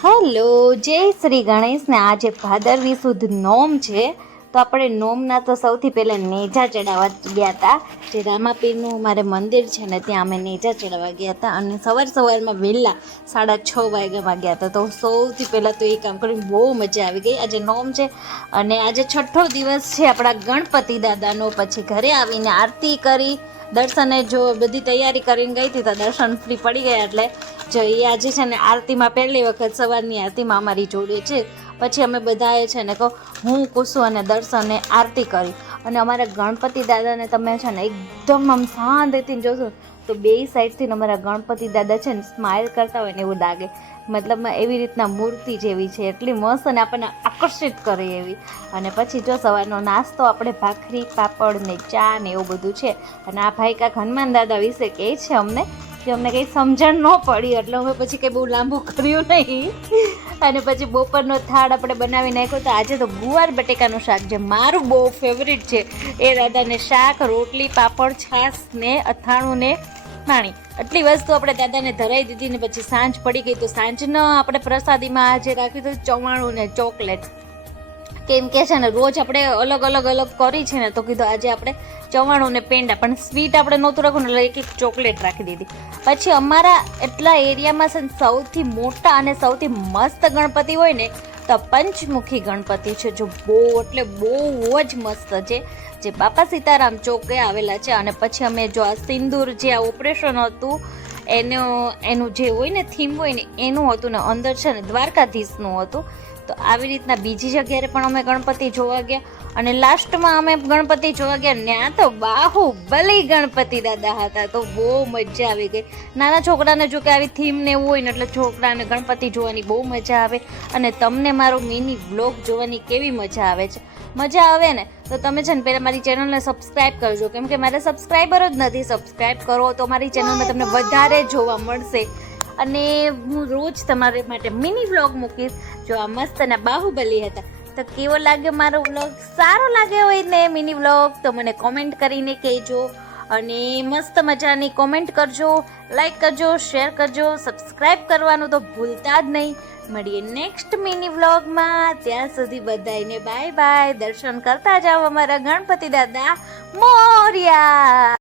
Hello, જય શ્રી ગણેશને આજે ભાદરવી સુદ નોમ છે. તો આપણે નોમના તો સૌથી પહેલાં નેજા ચડાવવા ગયા હતા જે રામાપીરનું મારે મંદિર છે ને, ત્યાં અમે નેજા ચડાવવા ગયા હતા અને સવાર સવારમાં વહેલા સાડા છ વાગ્યામાં ગયા હતા તો સૌથી પહેલાં તો એ કામ કરીને બહુ મજા આવી ગઈ. આજે નોમ છે અને આજે છઠ્ઠો દિવસ છે આપણા ગણપતિ દાદાનો. પછી ઘરે આવીને આરતી કરી, દર્શને જો બધી તૈયારી કરીને ગઈ હતી તો દર્શન ફ્રી પડી ગયા એટલે જો એ આજે છે ને આરતીમાં પહેલી વખત સવારની આરતીમાં અમારી જોડે છે. પછી અમે બધાએ છે ને કહો, હું, કુસુ અને દર્શને આરતી કરી. અને અમારા ગણપતિ દાદાને તમે છે ને એકદમ આમ શાંતિથી જોશો તો બે સાઈડથી અમારા ગણપતિ દાદા છે ને સ્માઇલ કરતા હોય ને એવું લાગે. મતલબમાં એવી રીતના મૂર્તિ જેવી છે, એટલી મસ્ત અને આપણને આકર્ષિત કરે એવી. અને પછી જો સવારનો નાસ્તો આપણે ભાખરી, પાપડ ને ચા ને એવું બધું છે. અને આ ભાઈ કાંક હનુમાન દાદા વિશે કહે છે અમને. કે અમને કંઈ સમજણ ન પડી, એટલે અમે પછી કંઈ બહુ લાંબુ કર્યું નહીં. અને પછી બપોરનો થાળ આપણે બનાવી નાખ્યો તો આજે તો ગુવાર બટેકાનું શાક જે મારું બહુ ફેવરિટ છે. એ દાદાને શાક, રોટલી, પાપડ, છાશ ને અથાણું ને પાણી. આટલી વસ્તુ આપણે દાદાને ધરાઈ દીધી ને પછી સાંજ પડી ગઈ તો સાંજનો આપણે પ્રસાદીમાં આજે રાખ્યું હતું ચવાણું ને ચોકલેટ. કેમ કે છે ને, રોજ આપણે અલગ અલગ અલગ કરી છે ને, તો કીધું આજે આપણે ચવાણું ને પેંડા, પણ સ્વીટ આપણે નહોતું રાખવું એટલે એક એક ચોકલેટ રાખી દીધી. પછી અમારા એટલા એરિયામાં છે સૌથી મોટા અને સૌથી મસ્ત ગણપતિ હોય ને, તો પંચમુખી ગણપતિ છે, જો બહુ, એટલે બહુ જ મસ્ત છે, જે બાપા સીતારામ ચોકે આવેલા છે, અને પછી અમે જો આ સિંદૂર જે આ ઓપરેશન હતું, એનું એનું જે હોય ને થીમ હોય ને, એનું હતું ને, અંદર છે ને, દ્વારકાધીશનું હતું તો આવી રીતના બીજી જગ્યાએ પણ અમે ગણપતિ જોવા ગયા અને લાસ્ટમાં અમે ગણપતિ જોવા ગયા ત્યાં તો બાહુબલી ગણપતિ દાદા હતા. તો બહુ મજા આવી ગઈ. નાના છોકરાને જો કે આવી થીમ ને એવું હોય ને એટલે છોકરાને ગણપતિ જોવાની બહુ મજા આવે અને તમને મારો મિની વ્લોગ જોવાની કેવી મજા આવે છે. મજા આવે ને? તો તમે છે ને પહેલાં મારી ચેનલને સબસ્ક્રાઈબ કરજો. કેમ કે મારે સબસ્ક્રાઈબર જ નથી. સબસ્ક્રાઈબ કરો તો મારી ચેનલમાં તમને વધારે જોવા મળશે. અને હું રોજ તમારે માટે મિની વ્લોગ મૂકીશ જો આ મસ્ત અને બાહુબલી હતા. તો કેવો લાગ્યો મારો વ્લોગ સારો લાગ્યો હોય ને મિની વ્લોગ તો મને કોમેન્ટ કરીને કહેજો. અને મસ્ત મજાની કોમેન્ટ કરજો લાઈક કરજો શેર કરજો સબસ્ક્રાઈબ કરવાનું તો ભૂલતા જ નહીં. મળીએ નેક્સ્ટ મિની વ્લોગમાં ત્યાં સુધી બધાને બાય બાય દર્શન કરતા જાઓ અમારા ગણપતિ દાદા મોર્યા.